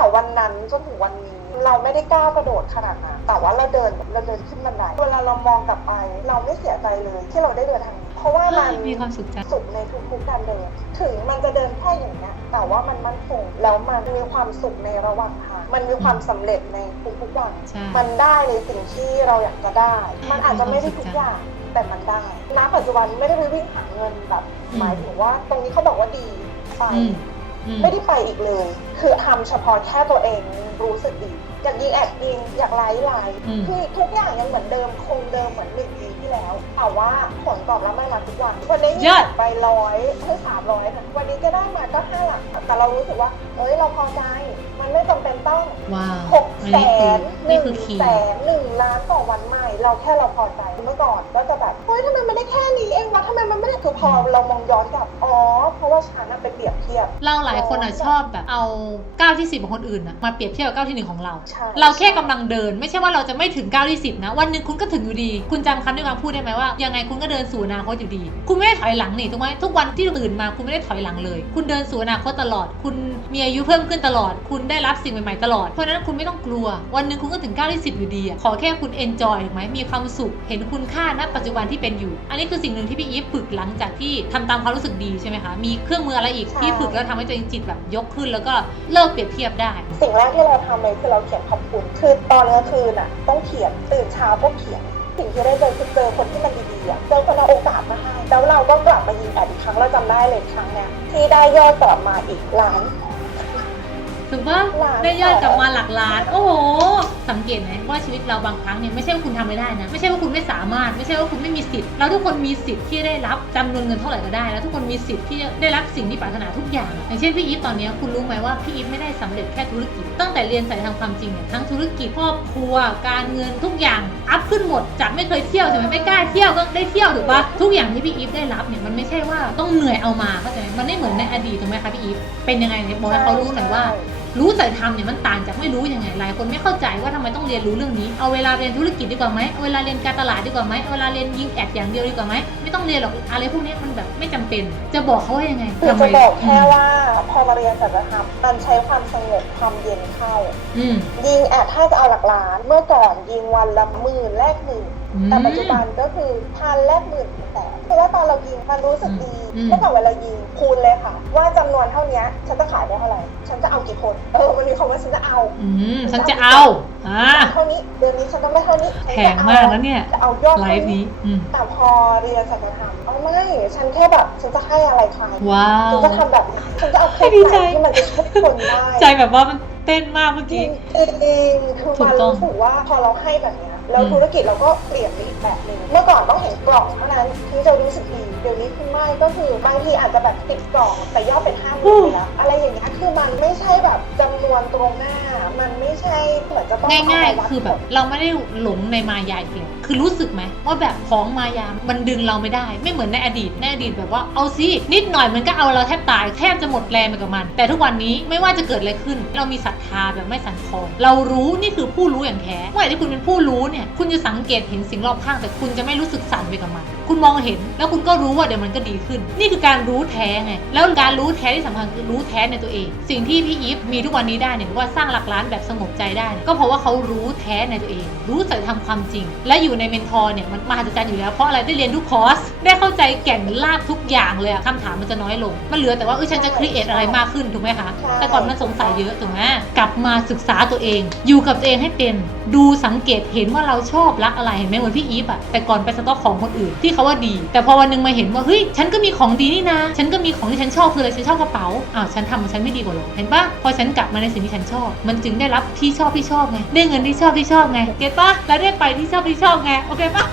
แต่วันนั้นจนถึงวันนี้ เราไม่ได้ก้าวกระโดดขนาดนั้นแต่ว่าเราเดินเราเดินขึ้นบันไดเวลาเรามองกลับไป เราไม่เสียใจเลยที่เราได้เดินทางนี้เพราะว่ามันมีความสุขจังสุขในทุกๆการเดิน ถึงมันจะเดินแค่อย่างเนี้ยแต่ว่ามันมั่นคงแล้วมันมีความสุขในระหว่างทางมันมีความสำเร็จในทุกๆวันใช่มันได้ในสิ่งที่เราอยากจะได้ มันอาจจะไม่ได้ทุกอย่างแต่มันได้ณปัจจุบันไม่ได้ไปวิ่งหาเงินแบบอืมหมายถึงว่าตรงนี้เขาบอกว่าดีไปอืมอืม ไม่ได้ไปอีกเลย คือทำเฉพาะแค่ตัวเองรู้สึกดี อยากยิงแอดยิงอยากไลฟ์ไลฟ์อืมคือทุกอย่างยังเหมือนเดิมคงเดิมเหมือนหนึ่งปีที่แล้ว แต่ว่าผลตอบรับไม่มาทุกวัน วันนี้ยิงยอแอดดไปร้อยเพื่อสามร้อยวันนี้ก็ได้มาก็ห้าหลัก แต่เรารู้สึกว่า เอ้ยเราพอใจ มันไม่จำเป็นต้องว้าวหกอันแสนี้คือนหนี่นึ่งคือคีแสย์นหนึ่งล้านต่อวันใหม่ เราแค่เราพอใจเมื่อก่อนก็จะแบบเฮ้ยทำไมมันได้แค่นี้เองวะทำไมมันไม่ได้คือพอเรามองย้อนกลับอ๋อเพราะว่าฉันน่ะไปเปรียบเทียบ เราหลายคนอะชอบแบบเอาก้าวที่สิบของคนอื่นอะมาเปรียบเทียบกับก้าวที่หนึ่งของเรา ใช่ เราแค่กำลังเดิน ไม่ใช่ว่าเราจะไม่ถึงก้าวที่สิบนะวันหนึ่งคุณก็ถึงอยู่ดี คุณจำคำที่วางพูดได้ไหมว่ายังไงคุณก็เดินสู่อนาคตอยู่ดี คุณไม่ได้ถอยหลังนี่ถูกไหมทุกวันที่ตื่นมาคุณไม่ได้ถอยหลังเลย คุณเดินสู่อนาคตตลอดคุณมีอายุเพิ่มขึ้นตลอด คุณได้รับสิ่งใหม่ๆตลอด เพราะฉะนั้นคุณไม่ต้องกลัว วันหนึ่งคุณก็ถึงก้าวที่สิบอยู่ดีอะขอแค่คุณเอนจอยถูกไหมมีความสุข เห็นคุณค่าณปัจจุบันที่เป็นอยู่ อันนี้คือสิ่งหนึ่งที่พี่อีฟฝึกหลังจากที่ทำตามความรู้สึกดีใช่ไหมคะ มีเครื่องมืออะไรอีกที่ฝึกแล้วทำให้ตัวเองจิตแบบยกขึ้น แล้วก็เลิกเปรียบเทียบได้ สิ่งแรกที่เราทำเลยคือเราเขียนขอบคุณ คือตอนกลางคืนอะต้องเขียนตื่นเช้าก็เขียน สิ่งที่ได้เจอคือเจอคนที่มันดีๆอะเจอคนเอาโอกาสมาให้ แล้วเราก็กลับมายิงแอดอีกครั้งเราจำได้เลยครั้งเนี้ยที่ได้ยอดกลับมาอีกล้าน ถูกปะหลาย ได้ยอดกลับมาหลักล้าน โอ้โห สังเกตไหมว่าชีวิตเราบางครั้งเนี่ยไม่ใช่ว่าคุณทำไม่ได้นะ ไม่ใช่ว่าคุณไม่สามารถ ไม่ใช่ว่าคุณไม่มีสิทธิ์ เราทุกคนมีสิทธิ์ที่ได้รับจำนวนเงินเท่าไหร่ก็ได้ แล้วทุกคนมีสิทธิ์ที่จะได้รับสิ่งที่ปรารถนาทุกอย่าง อย่างเช่นพี่อีฟตอนเนี้ยคุณรู้ไหมว่าพี่อีฟไม่ได้สำเร็จแค่ธุรกิจ ตั้งแต่เรียนสายทางความจริงเนี่ยทั้งธุรกิจครอบครัว การเงินทุกอย่างอัพขึ้นหมด จากไม่เคยเที่ยวใช่ไหมไม่กล้าเที่ยวก็ได้เที่ยวถูกปะทุกอย่างที่พี่อีฟได้รับเนี่ยมันไม่ใช่ว่าต้องเหนื่อยเอามาเข้าใจไหมมันไม่เหมือนในอดีตถูกไหมคะพี่อีฟเป็นยังไงเนี่ยบอกให้เขารู้หน่อยว่า รู้แต่ทำเนี่ยมันต่างจากไม่รู้ยังไง หลายคนไม่เข้าใจว่าทำไมต้องเรียนรู้เรื่องนี้ เอาเวลาเรียนธุรกิจดีกว่าไหมเอาเวลาเรียนการตลาดดีกว่าไหมเอาเวลาเรียนยิงแอดอย่างเดียวดีกว่าไหมไม่ต้องเรียนหรอกอะไรพวกนี้มันแบบไม่จำเป็น จะบอกเขาว่ายังไงคือทำไมจะบอกแค่ว่าพอมาเรียนศัลยธรรมมันใช้ความสงบความเย็นเข้าอืมยิงแอดถ้าจะเอาหลักล้าน เมื่อก่อนยิงวันละหมื่นแรกหมื่นอืม แต่ปัจจุบันก็คือพันแรกหมื่นถึงแสนคือว่าตอนเรายิงมันรู้สึกดีอืมเมื่อก่อนเวลายิงคูณเลยค่ะ ว่าจำนวนเท่านี้ฉันจะขายได้เท่าไหร่ฉันจะเอากี่คนเออมันมีคำว่าฉันจะเอาอืมฉันจะเอาอ่าเท่านี้เดือนนี้ฉันต้องได้เท่านี้ฉันแพจะงเอมากนะเนี่ยจะเอายอดไลเท่าฟ์นี้อืมแต่พอเรียนศัลยธรรมเอาไม่ฉันแค่แบบฉันจะให้อะไรใครว้าวฉันจะทำแบบไหนฉันจะเอาเคสดีไหใจนที่มันจะช่วยคนได้ใจแบบว่ามันเต้นมากเมื่อจริกี้งจริงๆคือถูมักนต้องรู้สึกว่าพอเราให้แบบเนี้ย แล้วอืมธุรกิจเราก็เปลี่ยนไปอีกแบบหนึ่งเมื่อก่อนต้องเห็นกล่องเท่านั้นถึงจะรู้สึกดีเดี๋ยวนี้คือไม่ก็คือบางทีอาจจะแบบติดกล่องแต่ยอดเป็นห้าหมื่นไปแล้วอะไรอย่างเงี้ยคือมันไม่ใช่แบบจำนวนตรงหน้า มันไม่ใช่ เหมือนจะต้องง่ายเมวัดๆคือแบบเราไม่ได้หลงในมายาอีกแล้วคือรู้สึกไหมว่าแบบของมายา มันดึงเราไม่ได้ ไม่เหมือนในอดีต ในอดีตแบบว่าเอาสินิดหน่อยมันก็เอาเราแทบตาย แทบจะหมดแรงไปกับมัน แต่ทุกวันนี้ไม่ว่าจะเกิดอะไรขึ้น เรามีศรัทธาแบบไม่สั่นคลอน เรารู้นี่คือผู้รู้อย่างแท้ เมื่อไหร่ที่คุณเป็นผู้รู้เนี่ย คุณจะสังเกตเห็นสิ่งรอบข้าง แต่คุณจะไม่รู้สึกสั่นไปกับมัน คุณมองเห็น แล้วคุณก็รู้ว่าเดี๋ยวมันก็ดีขึ้น นี่คือการรู้แท้ไง แล้วการรู้แท้ที่สำคัญคือรู้แท้ในตัวเอง สิ่งที่พี่อีฟมีทุกวันนี้ได้เนี่ยว่าสร้างหลักล้านแบบสงบใจได้เนี่ยก็เพราะว่าเขารู้แท้ในตัวเอง รู้สัจธรรมความจริง และอยู่ในเมนทอร์เนี่ยมันมหัศจรรย์อยู่แล้ว เพราะอะไรได้เรียนทุกคอร์สได้เข้าใจแก่นลาบทุกอย่างเลยอะคำถามมันจะน้อยลง มันเหลือแต่ว่าเออฉันจะครีเอทอะไรมากขึ้นถูกไหมคะแต่ก่อนมันสงสัยเยอะถูกไหมกลับมาศึกษาตัวเอง อยู่กับตัวเองให้เป็นดูสังเกตเห็นว่าเราชอบรักอะไรเห็นไหมเหมือนพี่อีฟอะแต่ก่อนไปสต็อกของคนอื่นที่เขาว่าดี แต่พอวันหนึงมาเห็นว่าเฮ้ยฉันก็มีของดีนี่นะ ฉันก็มีของที่ฉันชอบคืออะไรฉันชอบกระเป๋าอ้าวฉันทำของฉันไม่ดีกว่าหรอเห็นปะพอฉันกลับมาในสิ่งที่ฉันชอบ มันจึงได้รับที่ชอบที่ชอบไงได้เงินที่ชอบที่ชอบไงเก็ตปะแล้วได้ไปที่ชอบที่ชอบไงโอเคปะ